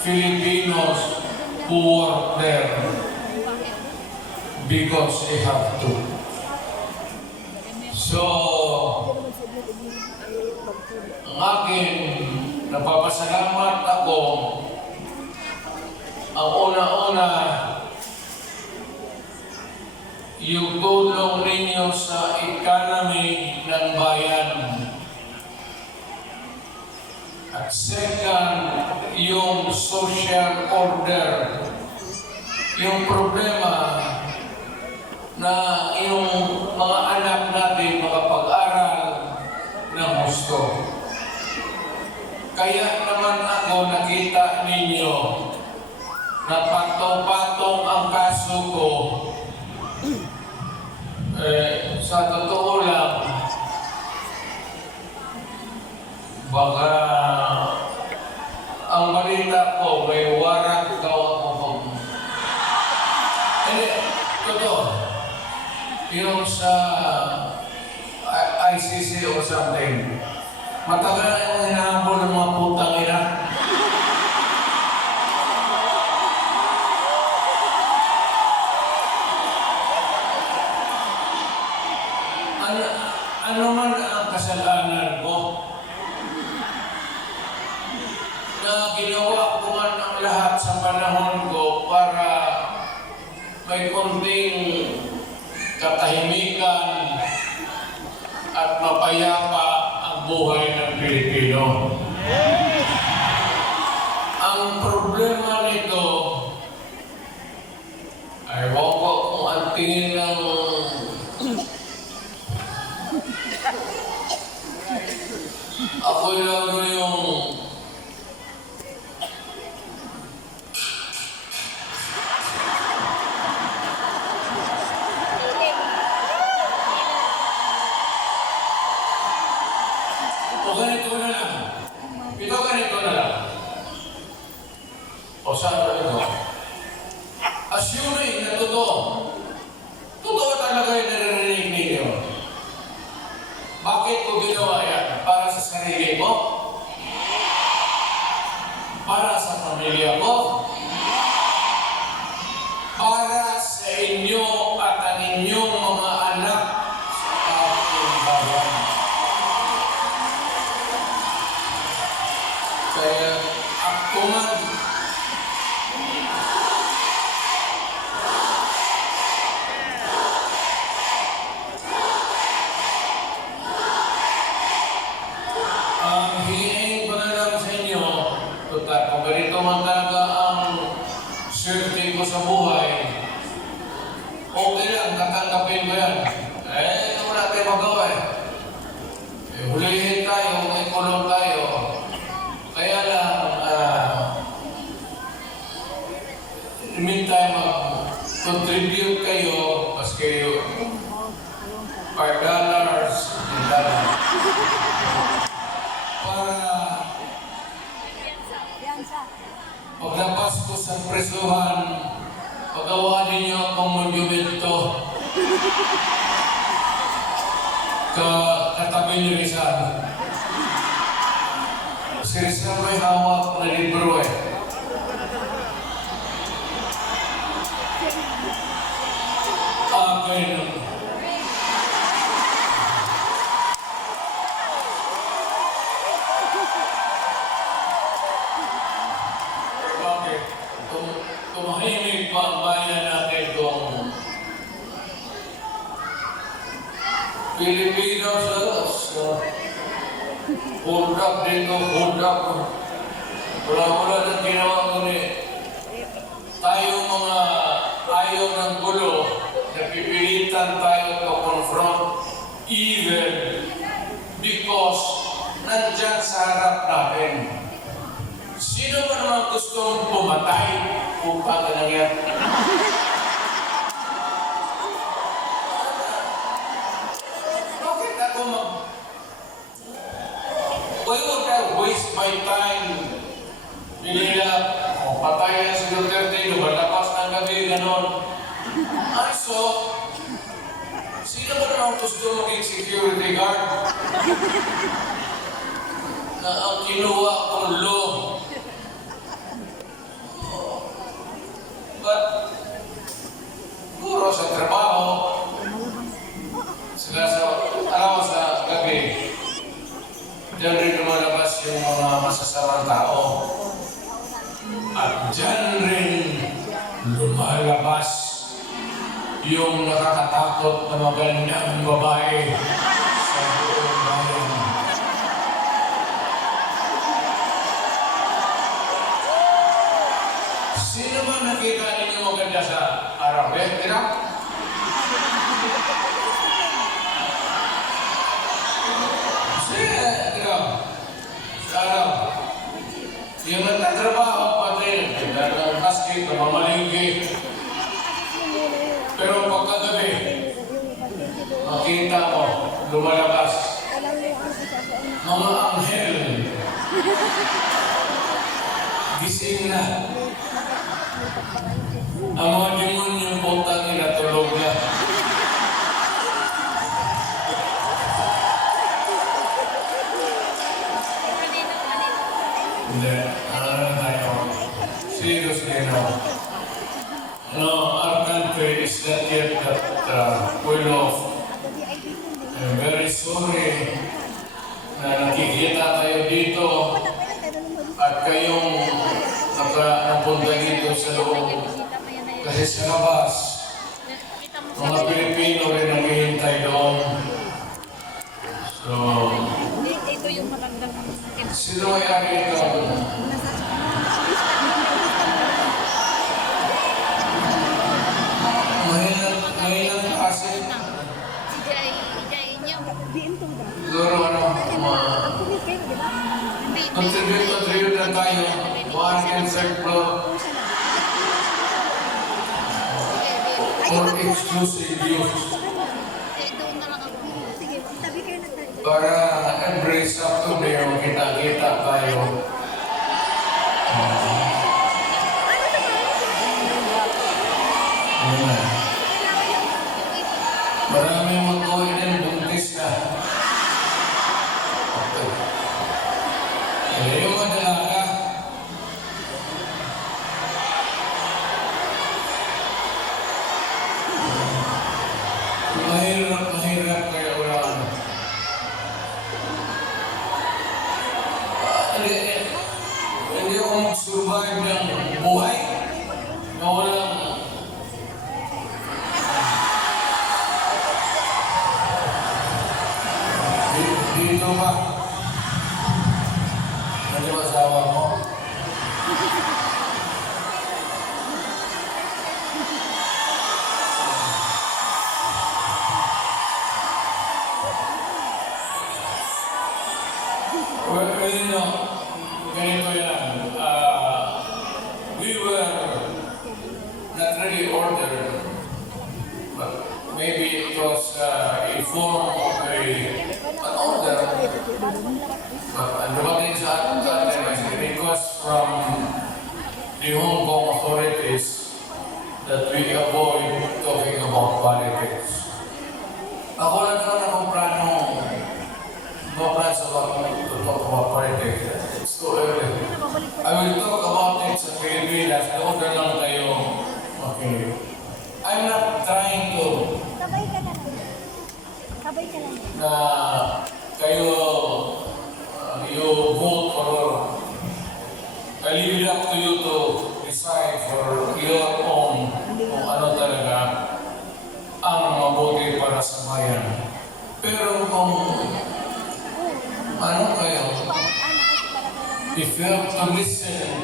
Filipinos who work there because they have to. So, ang akin, napapasalamat ako. Ang una-una, yung tulong ninyo sa economy ng bayan. At second, yung social order. Yung problema na yung mga anak natin makapag-aral ng gusto. Kaya naman ako nakita ninyo na patong-patong ang kaso ko. Sa totoo lang, baka ang balita ko may warrant daw ako pag... Hindi, totoo. Yung sa ICC o something, matagal na yung hinahabol ng mga putang ina. Ano man ang kasalanan ko na ginawa ko man ang lahat sa panahon ko para may konting katahimikan at mapayapa ang buhay ng Pilipino. Ang problema nito ay wako kung ang tingin ng ako'y lalo yung ganito na lang. Ganito na lang. O saan ba ito? Assuming na totoo. Totoo talaga yung naririnig ninyo. Bakit ko ginawa yan? Para sa sarili ko? Para sa pamilya ko? Para sa inyo at ang inyong mga anak sa ating bayan. Kaya ako man hingin ko na lang sa inyo, kung ganito man talaga ang swerte ko sa buhay, okay lang, tatanggapin ko yan. Wala tayo magawa hulihin tayo, may kulong tayo. Kaya lang, meantime, contribute kayo, mas kayo, $5, para paglabas ko sa presuhan, pagawa ninyo akong monumento katabi ni Rizal. Si Rizal may hawak na libro Ganun. Bakit? Tumahimik pa ang bayan natin kung Pilipino sa hold up dito, hold up. Wala nang ginawa ko tayo mga ayaw ng gulo, napipilitan tayo to confront evil because nandyan sa harap natin. Sino ba naman gustong pumatay kung paano lang yan? Bakit ako why would I waste my time? Nila, patayan si Duterte, lumalapas ng gabi, ganon. Also, sino ba naman gusto maging security guard? Na ang kinuha kong law tao at dyan rin lumalabas yung nakakatakot na magandang babae sa buong bayan. Sino man nakita ninyo maganda sa araw? Tira? Tira. Sa araw. Yung nagtatrabaho pati, nagtatrabaho basket, namamalinggi. Pero pagkagabi, makita mo, lumalabas. Mga anghel. Gising na. Ang mga demonyo putang ina tulog na. Hindi, ano na tayo? Seriously now. No, our country is not yet that well off. I'm very sorry na nakikita tayo dito at kayong napunta dito sa loob. Kasi sa labas, mga Pilipino rin naghihintay doon. So, ito yung magandang sino may-ari ito? Mahirap kasi. Siguro contribute na tayo. One and third floor. For exclusive use. Para every Saturday kita-kita tayo. Marami mag-uwi din, buntis na. Yung madalaga. Mahirap kaya ulan. Hindi ako mag-survive ng buhay na walang dito ba? Ano ba asawa mo? Well, ganito yan. We were not really ordered, but maybe it was a form of an order. But dumating sa atin a request from the Hong Kong authorities that we avoid talking about politics. Ako lang naman akong plano to talk about politics. It's too early. I will talk about it sa Pilipinas. Doon na lang tayo. Okay. I'm not trying to na kayo you vote for I leave it up to you to decide for your own kung ano talaga ang mabuti para sa bayan. Pero kung ano kayo, if you have to listen